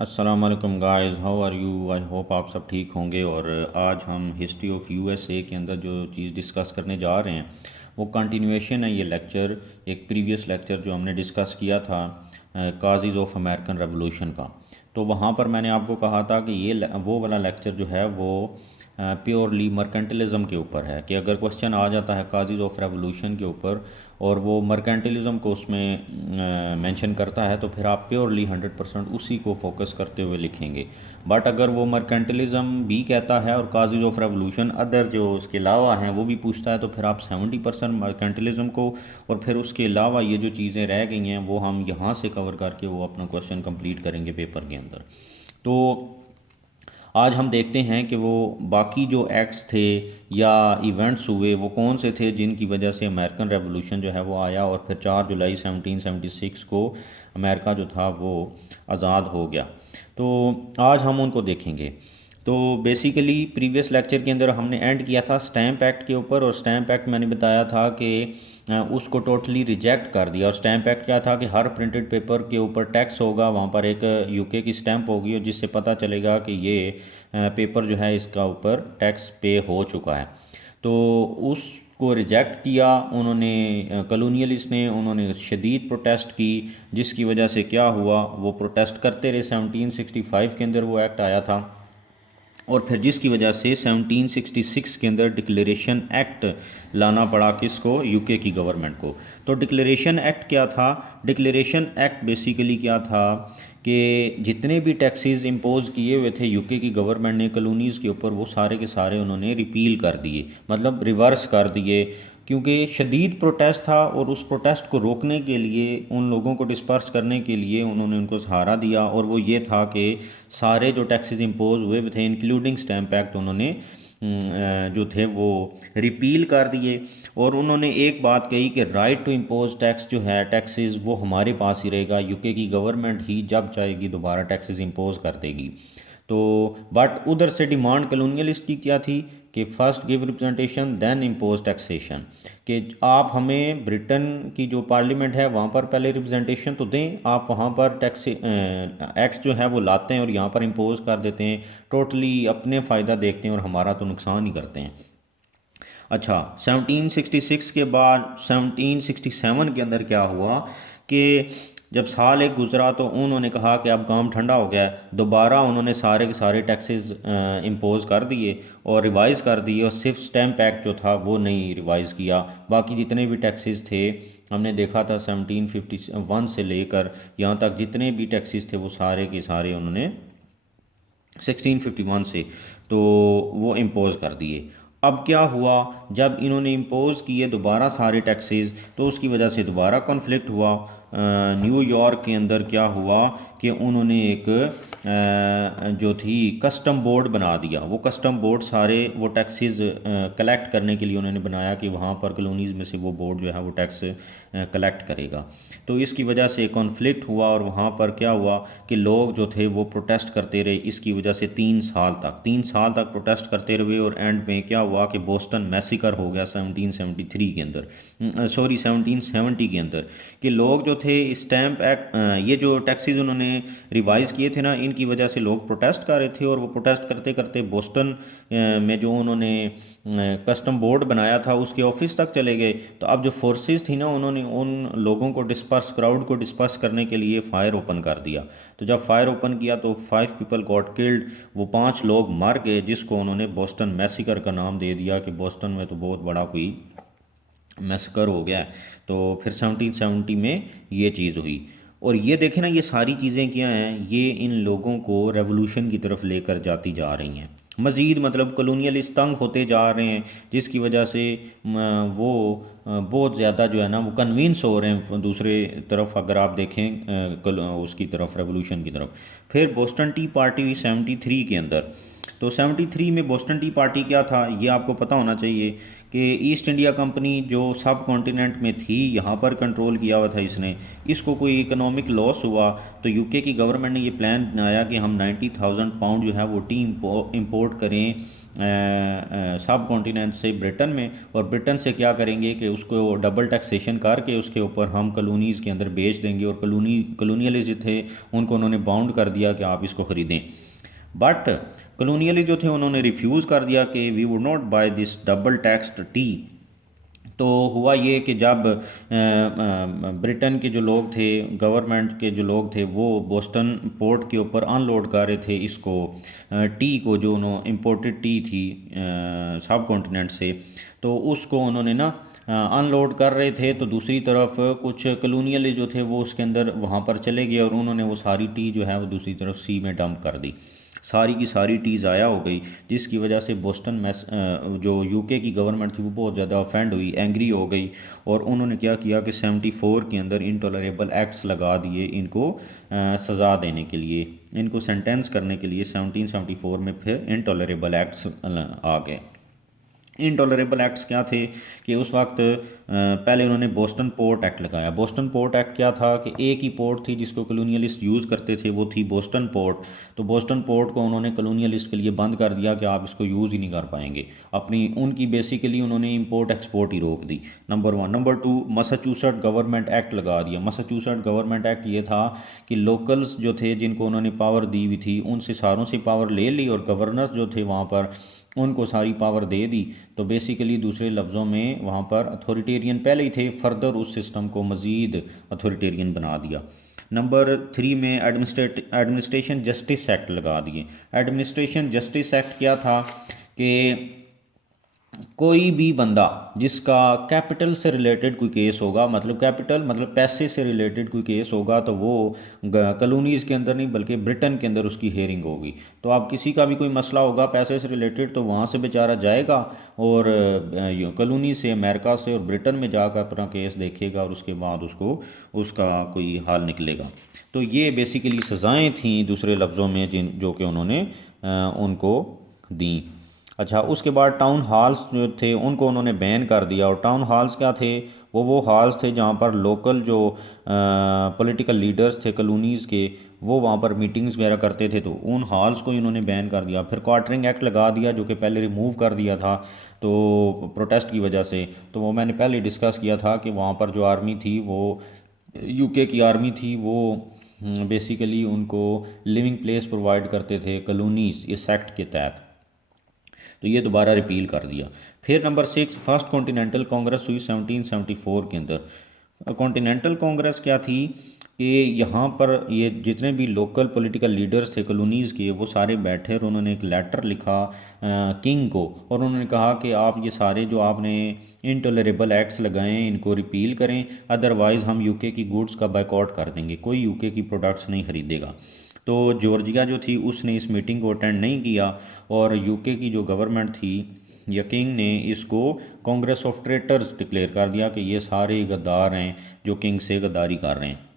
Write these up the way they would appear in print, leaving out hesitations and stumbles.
अस्सलाम वालेकुम guys, how are you. I hope आप सब ठीक होंगे। और आज हम हिस्ट्री ऑफ यूएसए के अंदर जो चीज़ डिस्कस करने जा रहे हैं वो कंटिन्यूएशन है। ये लेक्चर एक प्रीवियस लेक्चर जो हमने डिस्कस किया था काजेज़ ऑफ अमेरिकन रेवोल्यूशन का। तो वहाँ पर मैंने आपको कहा था कि वो वाला लेक्चर जो है वो प्योरली मर्केंटलिज्म के ऊपर है कि अगर क्वेश्चन आ जाता है काजेज़ ऑफ रेवोल्यूशन के ऊपर और वो मर्केंटलिज्म को उसमें मेंशन करता है तो फिर आप प्योरली 100% उसी को फोकस करते हुए लिखेंगे। बट अगर वो मर्केंटलिज्म भी कहता है और काजेज़ ऑफ रेवोल्यूशन अदर जो उसके अलावा हैं वो भी पूछता है तो फिर आप 70% मर्केंटलिज्म को और फिर उसके अलावा ये जो चीज़ें रह गई हैं वो हम यहाँ से कवर करके वो अपना क्वेश्चन कंप्लीट करेंगे पेपर के अंदर। तो आज हम देखते हैं कि वो बाकी जो एक्ट्स थे या इवेंट्स हुए वो कौन से थे जिनकी वजह से अमेरिकन रेवोल्यूशन जो है वो आया और फिर 4 जुलाई 1776 को अमेरिका जो था वो आज़ाद हो गया। तो आज हम उनको देखेंगे। तो बेसिकली प्रीवियस लेक्चर के अंदर हमने एंड किया था स्टैम्प एक्ट के ऊपर और स्टैम्प एक्ट मैंने बताया था कि उसको टोटली रिजेक्ट कर दिया। और स्टैम्प एक्ट क्या था कि हर प्रिंटेड पेपर के ऊपर टैक्स होगा, वहाँ पर एक यूके की स्टैम्प होगी और जिससे पता चलेगा कि ये पेपर जो है इसका ऊपर टैक्स पे हो चुका है। तो उसको रिजेक्ट किया उन्होंने, कॉलोनियलिस्ट ने। उन्होंने शदीद प्रोटेस्ट की जिसकी वजह से क्या हुआ, वो प्रोटेस्ट करते रहे। 1765 के अंदर वो एक्ट आया था और फिर जिसकी वजह से 1766 के अंदर डिक्लेरेशन एक्ट लाना पड़ा किसको, यूके की गवर्नमेंट को। तो डिक्लेरेशन एक्ट क्या था? डिक्लेरेशन एक्ट बेसिकली क्या था कि जितने भी टैक्सेस इंपोज किए हुए थे यूके की गवर्नमेंट ने कॉलोनीज़ के ऊपर वो सारे के सारे उन्होंने रिपील कर दिए, मतलब रिवर्स कर दिए। क्योंकि शदीद प्रोटेस्ट था और उस प्रोटेस्ट को रोकने के लिए, उन लोगों को डिस्पर्स करने के लिए उन्होंने उनको सहारा दिया और वो ये था कि सारे जो टैक्सेस इंपोज हुए थे इंक्लूडिंग स्टैम्प एक्ट उन्होंने जो थे वो रिपील कर दिए। और उन्होंने एक बात कही कि राइट टू इम्पोज टैक्स जो है, टैक्सेस, वो हमारे पास ही रहेगा, यूके की गवर्नमेंट ही जब चाहेगी दोबारा टैक्सेस इंपोज कर देगी। तो बट उधर से डिमांड कॉलोनियलिस्ट की क्या थी कि first give representation then impose taxation, कि आप हमें ब्रिटेन की जो पार्लियामेंट है वहाँ पर पहले रिप्रेजेंटेशन तो दें, आप वहाँ पर टैक्स एक्ट्स जो है वो लाते हैं और यहाँ पर इम्पोज कर देते हैं, टोटली अपने फ़ायदा देखते हैं और हमारा तो नुकसान ही करते हैं। अच्छा, 1766 के बाद 1767 के अंदर क्या हुआ कि जब साल एक गुजरा तो उन्होंने कहा कि अब काम ठंडा हो गया है, दोबारा उन्होंने सारे के सारे टैक्सेस इम्पोज कर दिए और रिवाइज़ कर दिए और सिर्फ स्टैम्प एक्ट जो था वो नहीं रिवाइज़ किया। बाकी जितने भी टैक्सेस थे हमने देखा था 1751 से लेकर यहाँ तक जितने भी टैक्सेस थे वो सारे के सारे उन्होंने 1651 से तो वो इम्पोज़ कर दिए। अब क्या हुआ, जब इन्होंने इम्पोज़ किए दोबारा सारे टैक्सेस तो उसकी वजह से दोबारा कॉन्फ्लिक्ट हुआ। न्यूयॉर्क के अंदर क्या हुआ कि उन्होंने एक जो थी कस्टम बोर्ड बना दिया। वो कस्टम बोर्ड सारे वो टैक्सेस कलेक्ट करने के लिए उन्होंने बनाया कि वहाँ पर कॉलोनीज़ में से वो बोर्ड जो है वो टैक्स कलेक्ट करेगा। तो इसकी वजह से कॉन्फ्लिक्ट हुआ और वहाँ पर क्या हुआ कि लोग जो थे वो प्रोटेस्ट करते रहे। इसकी वजह से 3 साल तक प्रोटेस्ट करते रहे और एंड में क्या हुआ कि बोस्टन मैसिकर हो गया 1773 के अंदर, सॉरी 1770 के अंदर, कि लोग जो थे स्टैम्प एक्ट, ये जो टैक्सेस उन्होंने रिवाइज़ किए थे ना, इनकी वजह से लोग प्रोटेस्ट कर रहे थे और वो प्रोटेस्ट करते करते बोस्टन में जो उन्होंने कस्टम बोर्ड बनाया था उसके ऑफिस तक चले गए। तो अब जो फोर्सेस थी ना, उन्होंने उन लोगों को डिस्पर्स, क्राउड को डिस्पर्स करने के लिए फ़ायर ओपन कर दिया। तो जब फायर ओपन किया तो 5 पीपल गॉट किल्ड, वो 5 लोग मर गए जिसको उन्होंने बोस्टन मैसिकर का नाम दे दिया कि बोस्टन में तो बहुत बड़ा कोई मैसकर हो गया। तो फिर 1770 में ये चीज़ हुई। और ये देखें ना, ये सारी चीज़ें क्या हैं, ये इन लोगों को रेवोल्यूशन की तरफ लेकर जाती जा रही हैं मज़ीद, मतलब कॉलोनियलिस्ट तंग होते जा रहे हैं जिसकी वजह से वो बहुत ज़्यादा जो है ना वो कन्विंस हो रहे हैं दूसरे तरफ। अगर आप देखें उसकी तरफ, रेवोल्यूशन की तरफ। फिर बोस्टन टी पार्टी हुई 73 के अंदर। तो 73 में बोस्टन टी पार्टी क्या था ये आपको पता होना चाहिए कि ईस्ट इंडिया कंपनी जो सब कॉन्टिनेंट में थी यहाँ पर कंट्रोल किया हुआ था इसने, इसको कोई इकोनॉमिक लॉस हुआ तो यूके की गवर्नमेंट ने ये प्लान बनाया कि हम 90,000 पाउंड जो है वो टी इंपोर्ट करें सब कॉन्टिनेंट से ब्रिटेन में, और ब्रिटेन से क्या करेंगे कि उसको डबल टैक्सेशन करके उसके ऊपर हम कॉलोनीज़ के अंदर बेच देंगे, और कॉलोनियलिस्ट थे उनको उन्होंने बाउंड कर दिया कि आप इसको ख़रीदें। बट कॉलोनियलिस्ट जो थे उन्होंने रिफ्यूज़ कर दिया कि we would not buy this double taxed tea. तो हुआ ये कि जब ब्रिटेन के जो लोग थे, गवर्नमेंट के जो लोग थे, वो बोस्टन पोर्ट के ऊपर अनलोड कर रहे थे इसको, टी को, जो उन्होंने इम्पोर्टेड टी थी सब कॉन्टिनेंट से, तो उसको उन्होंने ना अनलोड कर रहे थे। तो दूसरी तरफ कुछ कॉलोनियल जो थे वो उसके अंदर वहाँ पर चले गए और उन्होंने वो सारी टी जो है वो दूसरी तरफ सी में डंप कर दी। सारी की सारी टी ज़ाया हो गई, जिसकी वजह से बोस्टन जो यूके की गवर्नमेंट थी वो बहुत ज़्यादा ऑफेंड हुई, एंग्री हो गई, और उन्होंने क्या किया कि 74 के अंदर इनटॉलरेबल एक्ट्स लगा दिए इनको सज़ा देने के लिए, इनको सेंटेंस करने के लिए 1774 में फिर इनटॉलरेबल एक्ट्स आ गए। इनटॉलरेबल एक्ट्स क्या थे कि उस वक्त पहले उन्होंने बोस्टन पोर्ट एक्ट लगाया। बोस्टन पोर्ट एक्ट क्या था कि एक ही पोर्ट थी जिसको कॉलोनियलिस्ट यूज़ करते थे, वो थी बोस्टन पोर्ट। तो बोस्टन पोर्ट को उन्होंने कॉलोनियलिस्ट के लिए बंद कर दिया कि आप इसको यूज़ ही नहीं कर पाएंगे। अपनी उनकी बेसिकली उन्होंने इंपोर्ट एक्सपोर्ट ही रोक दी, number 1। Number 2, Massachusetts government act लगा दिया। मैसाचुसेट्स गवर्नमेंट एक्ट ये था कि लोकल्स जो थे जिनको उन्होंने पावर दी हुई थी उनसे सारों से पावर ले ली, और गवर्नर्स जो थे वहाँ पर उनको सारी पावर दे दी। तो बेसिकली दूसरे लफ्ज़ों में वहाँ पर अथॉरिटेरियन पहले ही थे, फर्दर उस सिस्टम को मज़ीद अथॉरिटेरियन बना दिया। नंबर 3 में एडमिनिस्ट्रेशन जस्टिस एक्ट लगा दिए। एडमिनिस्ट्रेशन जस्टिस एक्ट क्या था कि कोई भी बंदा जिसका कैपिटल से रिलेटेड कोई केस होगा, मतलब कैपिटल मतलब पैसे से रिलेटेड कोई केस होगा, तो वो कॉलोनीज़ के अंदर नहीं बल्कि ब्रिटेन के अंदर उसकी हेयरिंग होगी। तो आप किसी का भी कोई मसला होगा पैसे से रिलेटेड, तो वहाँ से बेचारा जाएगा और कॉलोनी से, अमेरिका से और ब्रिटेन में जाकर अपना केस देखेगा, और उसके बाद उसको उसका कोई हाल निकलेगा। तो ये बेसिकली सज़ाएँ थीं दूसरे लफ्ज़ों में जो कि उन्होंने उनको दी। अच्छा, उसके बाद टाउन हॉल्स जो थे उनको उन्होंने बैन कर दिया। और टाउन हॉल्स क्या थे? वो हॉल्स थे जहाँ पर लोकल जो पॉलिटिकल लीडर्स थे कॉलोनीज़ के, वो वहाँ पर मीटिंग्स वगैरह करते थे, तो उन हॉल्स को इन्होंने बैन कर दिया। फिर क्वार्टरिंग एक्ट लगा दिया, जो कि पहले रिमूव कर दिया था तो प्रोटेस्ट की वजह से। तो वो मैंने पहले डिस्कस किया था कि वहाँ पर जो आर्मी थी, वो यूके की आर्मी थी, वो बेसिकली उनको लिविंग प्लेस प्रोवाइड करते थे कॉलोनीज़ इस एक्ट के तहत। तो ये दोबारा रिपील कर दिया। फिर नंबर 6, फर्स्ट कॉन्टिनेंटल कांग्रेस हुई 1774 के अंदर। कॉन्टिनेंटल कांग्रेस क्या थी कि यहाँ पर ये जितने भी लोकल पॉलिटिकल लीडर्स थे कॉलोनीज़ के, वो सारे बैठे और उन्होंने एक लेटर लिखा किंग को, और उन्होंने कहा कि आप ये सारे जो आपने इनटॉलरेबल एक्ट्स लगाए हैं इनको रिपील करें, अदरवाइज़ हम यूके की गुड्स का बायकॉट कर देंगे, कोई यूके की प्रोडक्ट्स नहीं ख़रीदेगा। तो जॉर्जिया जो थी उसने इस मीटिंग को अटेंड नहीं किया, और यूके की जो गवर्नमेंट थी या किंग ने इसको कांग्रेस ऑफ ट्रेटर्स डिक्लेयर कर दिया कि ये सारे गद्दार हैं जो किंग से गद्दारी कर रहे हैं।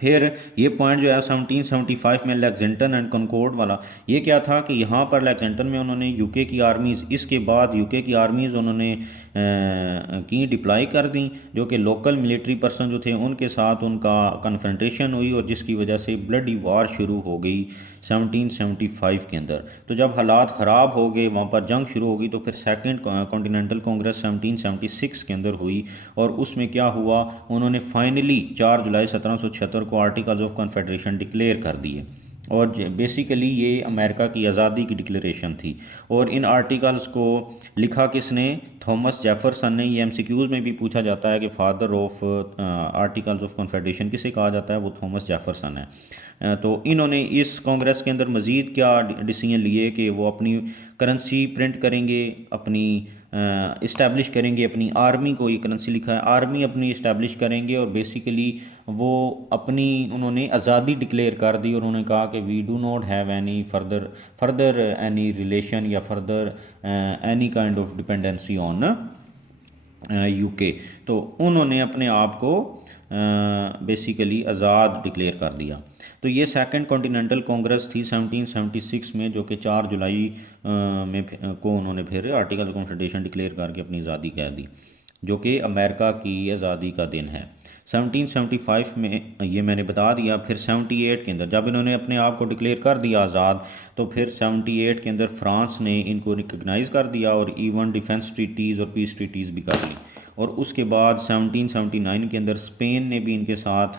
फिर ये पॉइंट जो है 1775 में लेक्जेंटन एंड कॉनकॉर्ड वाला, ये क्या था कि यहाँ पर लेक्जेंटन में उन्होंने यूके की आर्मीज़, इसके बाद यूके की आर्मीज़ उन्होंने की डिप्लाई कर दी, जो कि लोकल मिलिट्री पर्सन जो थे उनके साथ उनका कन्फ्रंटेशन हुई, और जिसकी वजह से ब्लडी वार शुरू हो गई 1775 के अंदर। तो जब हालात ख़राब हो गए, वहाँ पर जंग शुरू हो गई, तो फिर सेकंड कॉन्टिनेंटल कांग्रेस 1776 के अंदर हुई, और उसमें क्या हुआ, उन्होंने फाइनली 4 जुलाई 1776 को आर्टिकल्स ऑफ कन्फेडरेशन डिक्लेयर कर दिए, और बेसिकली ये अमेरिका की आज़ादी की डिक्लेरेशन थी। और इन आर्टिकल्स को लिखा किसने? थॉमस जेफरसन ने। ये एमसीक्यूज़ में भी पूछा जाता है कि father of articles of confederation किसे कहा जाता है, वो थॉमस जेफरसन है। तो इन्होंने इस कांग्रेस के अंदर मज़ीद क्या डिसीजन लिए कि वो अपनी करेंसी प्रिंट करेंगे, अपनी इस्टेब्लिश करेंगे अपनी आर्मी को, ये करेंसी लिखा है, आर्मी अपनी इस्टेब्लिश करेंगे, और बेसिकली वो अपनी उन्होंने आज़ादी डिक्लेयर कर दी, और उन्होंने कहा कि we do not have any further any relation या further any kind of dependency on UK. तो उन्होंने अपने आप को बेसिकली आज़ाद डिक्लेयर कर दिया। तो ये सेकंड कॉन्टिनेंटल कांग्रेस थी 1776 में, जो कि 4 जुलाई में को उन्होंने फिर आर्टिकल ऑफ कन्फेडरेशन डिक्लेयर करके अपनी आज़ादी कह दी, जो कि अमेरिका की आज़ादी का दिन है। 1775 में ये मैंने बता दिया। फिर 78 के अंदर जब इन्होंने अपने आप को डिक्लेयर कर दिया आज़ाद, तो फिर 78 के अंदर फ्रांस ने इनको रिकग्नाइज़ कर दिया, और इवन डिफेंस ट्रीटीज़ और पीस ट्रीटीज़ भी कर ली। और उसके बाद 1779 के अंदर स्पेन ने भी इनके साथ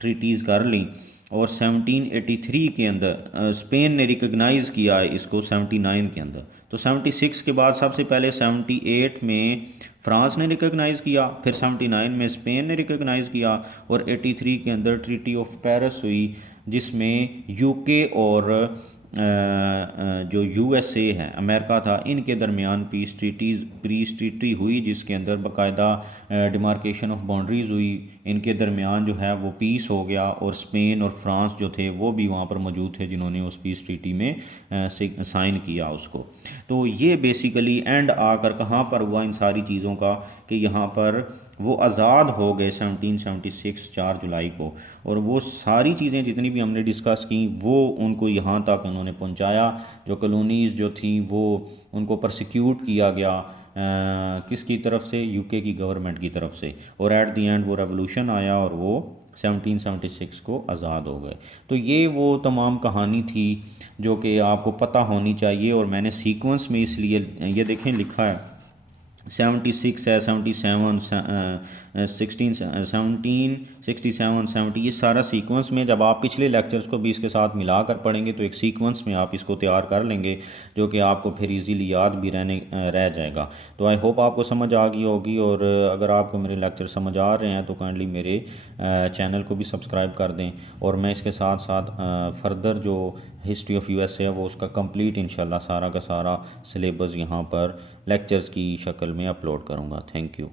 ट्रीटीज़ कर ली, और 1783 के अंदर स्पेन ने रिकग्नाइज़ किया इसको 79 के अंदर। तो 76 के बाद सबसे पहले 78 में फ्रांस ने रिकग्नाइज़ किया, फिर 79 में स्पेन ने रिकग्नाइज़ किया, और 83 के अंदर ट्रीटी ऑफ पेरिस हुई, जिसमें यूके और जो यूएसए है, अमेरिका था, इनके दरमियान पीस ट्रीटी हुई, जिसके अंदर बाकायदा डिमार्केशन ऑफ बाउंड्रीज़ हुई, इनके दरमियान जो है वो पीस हो गया, और स्पेन और फ्रांस जो थे वो भी वहाँ पर मौजूद थे जिन्होंने उस पीस ट्रीटी में साइन किया उसको। तो ये बेसिकली एंड आकर कहाँ पर हुआ इन सारी चीज़ों का, कि यहाँ पर वो आज़ाद हो गए 1776 4 जुलाई को, और वो सारी चीज़ें जितनी भी हमने डिस्कस की वो उनको यहाँ तक उन्होंने पहुँचाया। जो कॉलोनीज़ जो थी वो उनको परसिक्यूट किया गया किसकी तरफ से, यूके की गवर्नमेंट की तरफ से, और एट दी एंड वो रेवोल्यूशन आया और वो 1776 को आज़ाद हो गए। तो ये वो तमाम कहानी थी जो कि आपको पता होनी चाहिए, और मैंने सीक्वेंस में इसलिए ये देखें लिखा है 76 है, 77 1767 70, ये सारा सीक्वेंस में जब आप पिछले लेक्चर्स को भी इसके साथ मिलाकर पढ़ेंगे तो एक सीक्वेंस में आप इसको तैयार कर लेंगे, जो कि आपको फिर इजीली याद भी रह जाएगा। तो आई होप आपको समझ आ गई होगी, और अगर आपको मेरे लेक्चर समझ आ रहे हैं तो काइंडली मेरे चैनल को भी सब्सक्राइब कर दें, और मैं इसके साथ साथ फर्दर जो हिस्ट्री ऑफ यूएसए है वो उसका कंप्लीट इंशाल्लाह सारा का सारा सिलेबस यहाँ पर लेक्चर्स की शक्ल में अपलोड करूँगा। Thank you.